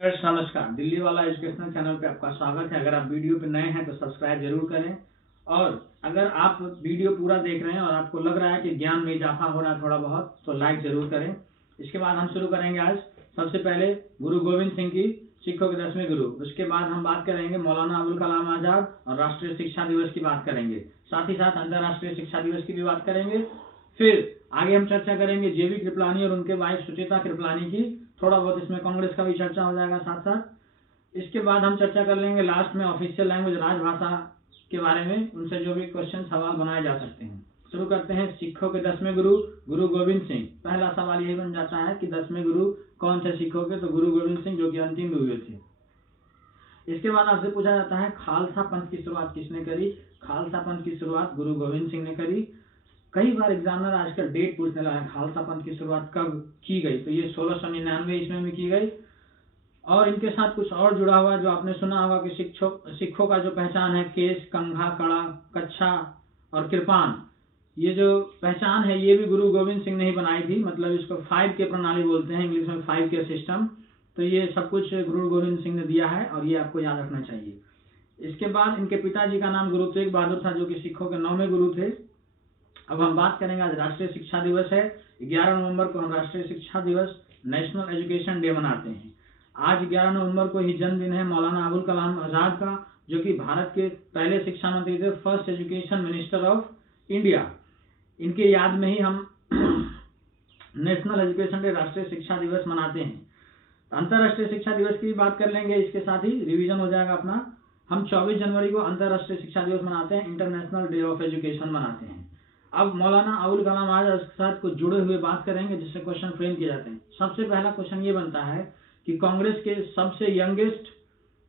नमस्कार, दिल्ली वाला educational channel पे आपका स्वागत है। अगर आप वीडियो पे नए हैं तो सब्सक्राइब जरूर करें, और अगर आप वीडियो पूरा देख रहे हैं और आपको लग रहा है कि ज्ञान में इजाफा हो रहा है थोड़ा बहुत, तो लाइक जरूर करें। इसके बाद हम शुरू करेंगे आज सबसे पहले गुरु गोविंद सिंह की सिखों के 10वें गुरु। उसके बाद हम बात करेंगे मौलाना अबुल कलाम आजाद और राष्ट्रीय शिक्षा दिवस की बात करेंगे, साथ ही साथ अंतर्राष्ट्रीय शिक्षा दिवस की भी बात करेंगे। फिर आगे हम चर्चा करेंगे जेबी कृपलानी और उनके वाइफ सुचेता कृपलानी की, थोड़ा बहुत इसमें कांग्रेस का भी चर्चा हो जाएगा साथ साथ। इसके बाद हम चर्चा कर लेंगे लास्ट में ऑफिशियल लैंग्वेज राजभाषा के बारे में, उनसे जो भी क्वेश्चन सवाल बनाए जा सकते हैं। शुरू करते हैं सिखों के 10वें गुरु गुरु गोविंद सिंह। पहला सवाल यही बन जाता है कि 10वें गुरु कौन थे सिखों के, तो गुरु गोविंद सिंह, जो कि अंतिम गुरु थे। इसके बाद आपसे पूछा जाता है खालसा पंथ की शुरुआत किसने करी। खालसा पंथ की शुरुआत गुरु गोविंद सिंह ने करी। कई बार एग्जामिनर आजकल डेट पूछने लगा है खालसा पंथ की शुरुआत कब की गई, तो ये 1699 ईस्वी में की गई। और इनके साथ कुछ और जुड़ा हुआ जो आपने सुना होगा कि सिखों का जो पहचान है केश, कंघा, कड़ा, कच्छा और कृपान, ये जो पहचान है ये भी गुरु गोविंद सिंह ने ही बनाई थी। मतलब इसको 5 के प्रणाली बोलते हैं, इंग्लिश में 5 के सिस्टम। तो ये सब कुछ गुरु गोविंद सिंह ने दिया है और ये आपको याद रखना चाहिए। इसके बाद इनके पिताजी का नाम गुरु तेग बहादुर था, जो कि सिखों के 9वें गुरु थे। अब हम बात करेंगे, आज राष्ट्रीय शिक्षा दिवस है। 11 नवंबर को हम राष्ट्रीय शिक्षा दिवस, नेशनल एजुकेशन डे मनाते हैं। आज 11 नवंबर को ही जन्मदिन है मौलाना अबुल कलाम आजाद का, जो कि भारत के पहले शिक्षा मंत्री थे, first education minister of India. इनके याद में ही हम नेशनल एजुकेशन डे, राष्ट्रीय शिक्षा दिवस मनाते हैं। अंतर्राष्ट्रीय शिक्षा दिवस की भी बात कर लेंगे, इसके साथ ही रिवीजन हो जाएगा अपना। हम 24 जनवरी को अंतर्राष्ट्रीय शिक्षा दिवस मनाते हैं, इंटरनेशनल डे ऑफ एजुकेशन मनाते हैं। अब मौलाना अबुल कलाम आजाद के साथ कुछ जुड़े हुए बात करेंगे, जिससे क्वेश्चन फ्रेम किए जाते हैं। सबसे पहला क्वेश्चन ये बनता है कि कांग्रेस के सबसे यंगेस्ट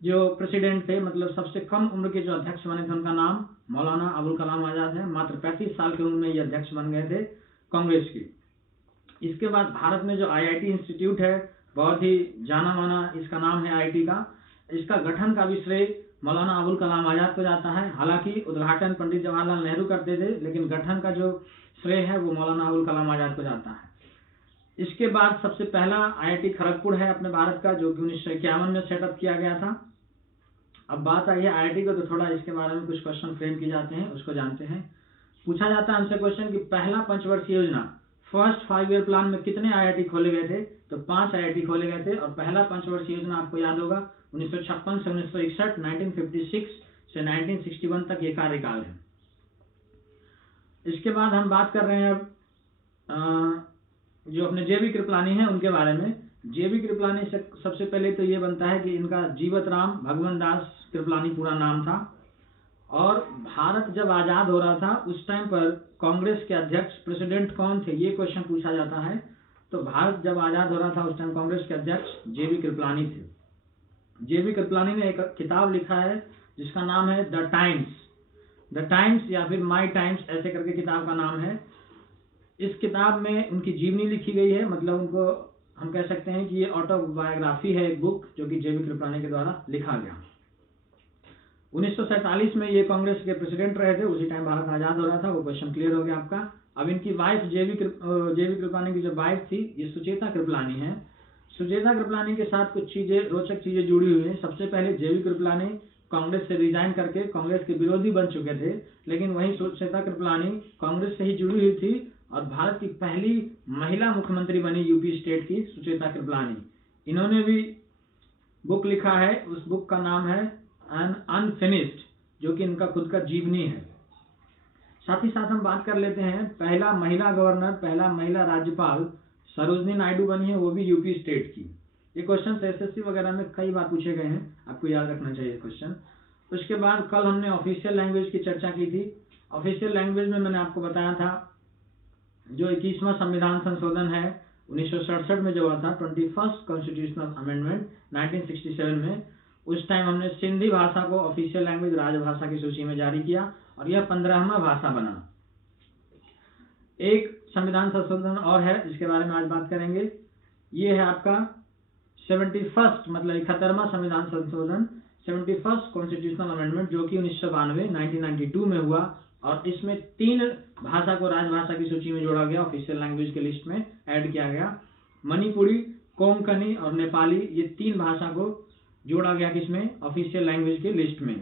जो प्रेसिडेंट थे, मतलब सबसे कम उम्र के जो अध्यक्ष बने थे, उनका नाम मौलाना अबुल कलाम आजाद है। मात्र 35 साल की उम्र में ये अध्यक्ष बन गए थे कांग्रेस के। इसके बाद भारत में जो आईआईटी इंस्टीट्यूट है, बहुत ही जाना माना इसका नाम है आईआईटी का। इसका गठन का भी श्रेय मौलाना अबुल कलाम आजाद को जाता है। हालांकि उद्घाटन पंडित जवाहरलाल नेहरू करते थे, लेकिन गठन का जो श्रेय है वो मौलाना अबुल कलाम आजाद को जाता है। इसके बाद सबसे पहला आईआईटी खड़गपुर है अपने भारत का, जो कि 1951 में सेटअप किया गया था। अब बात आई है आईआईटी को, तो थोड़ा इसके बारे में कुछ क्वेश्चन फ्रेम किए जाते हैं, उसको जानते हैं। पूछा जाता है हमसे क्वेश्चन कि पहला पंचवर्षीय योजना, फर्स्ट 5 ईयर प्लान में कितने आईआईटी खोले गए थे, तो 5 आईआईटी खोले गए थे। और पहला पंचवर्षीय योजना आपको याद होगा 1956 से 1961, 1956 से 1961 तक ये कार्यकाल है। इसके बाद हम बात कर रहे हैं अब जो अपने जेबी कृपलानी है उनके बारे में। जेबी कृपलानी से सबसे पहले तो ये बनता है कि इनका जीवत राम भगवान दास कृपलानी पूरा नाम था। और भारत जब आजाद हो रहा था उस टाइम पर कांग्रेस के अध्यक्ष प्रेसिडेंट कौन थे, ये क्वेश्चन पूछा जाता है। तो भारत जब आजाद हो रहा था उस टाइम कांग्रेस के अध्यक्ष जेबी कृपलानी थे। जेबी कृपलानी ने एक किताब लिखा है जिसका नाम है द टाइम्स या फिर माई टाइम्स, ऐसे करके किताब का नाम है। इस किताब में उनकी जीवनी लिखी गई है, मतलब उनको हम कह सकते हैं कि ये ऑटोबायोग्राफी है, एक बुक जो कि जेबी कृपलानी के द्वारा लिखा गया। 1947 में ये कांग्रेस के प्रेसिडेंट रहे थे, उसी टाइम भारत आजाद हो रहा था। वो क्वेश्चन क्लियर हो गया आपका। अब इनकी वाइफ जेबी कृपलानी की जो वाइफ थी ये सुचेता कृपलानी है। सुचेता कृपलानी के साथ कुछ चीजें, रोचक चीजें जुड़ी हुई हैं। सबसे पहले जेबी कृपलानी कांग्रेस से रिजाइन करके कांग्रेस के विरोधी बन चुके थे, लेकिन वहीं सुचेता कृपलानी कांग्रेस से ही जुड़ी हुई थी और भारत की पहली महिला मुख्यमंत्री बनी यूपी स्टेट की सुचेता कृपलानी। इन्होंने भी बुक लिखा है, उस बुक का नाम है अनफिनिश्ड, जो कि इनका खुद का जीवनी है। साथ ही साथ हम बात कर लेते हैं पहला महिला गवर्नर, पहला महिला राज्यपाल सरोजनी नायडू बनी है, वो भी यूपी स्टेट की। ये क्वेश्चन एसएससी वगैरह में कई बार पूछे गए हैं, आपको याद रखना चाहिए क्वेश्चन। उसके बाद कल हमने ऑफिशियल लैंग्वेज की चर्चा की थी। ऑफिशियल लैंग्वेज में मैंने आपको बताया था जो 21वां संविधान संशोधन है 1967 में जो हुआ था, 21st कॉन्स्टिट्यूशनल अमेंडमेंट 1967 में, उस टाइम हमने सिंधी भाषा को ऑफिशियल लैंग्वेज राजभाषा की सूची में जारी किया और यह 15वां भाषा बना। एक संविधान संशोधन और है जिसके बारे में आज बात करेंगे, ये है आपका 71st, मतलब 71वां संविधान संशोधन, 71st कॉन्स्टिट्यूशनल अमेंडमेंट, जो कि 1992 में हुआ। और इसमें 3 भाषा को राजभाषा की सूची में जोड़ा गया, ऑफिशियल लैंग्वेज के लिस्ट में ऐड किया गया। मणिपुरी, कोंकणी और नेपाली, ये 3 भाषा को जोड़ा गया किसमें, ऑफिशियल लैंग्वेज के लिस्ट में।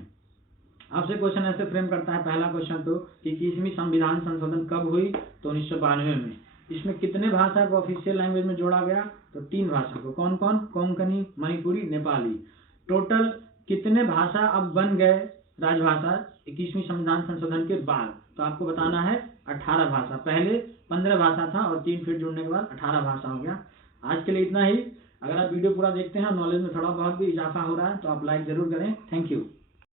आपसे क्वेश्चन ऐसे फ्रेम करता है, पहला क्वेश्चन तो कि 21वीं संविधान संशोधन कब हुई, तो 1992 में। इसमें कितने भाषा को ऑफिशियल लैंग्वेज में जोड़ा गया, तो 3 भाषा को। कौन कौन, कोंकणी, मणिपुरी, नेपाली। टोटल कितने भाषा अब बन गए राजभाषा 21वीं संविधान संशोधन के बाद, तो आपको बताना है 18 भाषा। पहले 15 भाषा था और 3 फिर जुड़ने के बाद 18 भाषा हो गया। आज के लिए इतना ही। अगर आप वीडियो पूरा देखते हैं और नॉलेज में थोड़ा बहुत भी इजाफा हो रहा है तो आप लाइक जरूर करें। Thank you.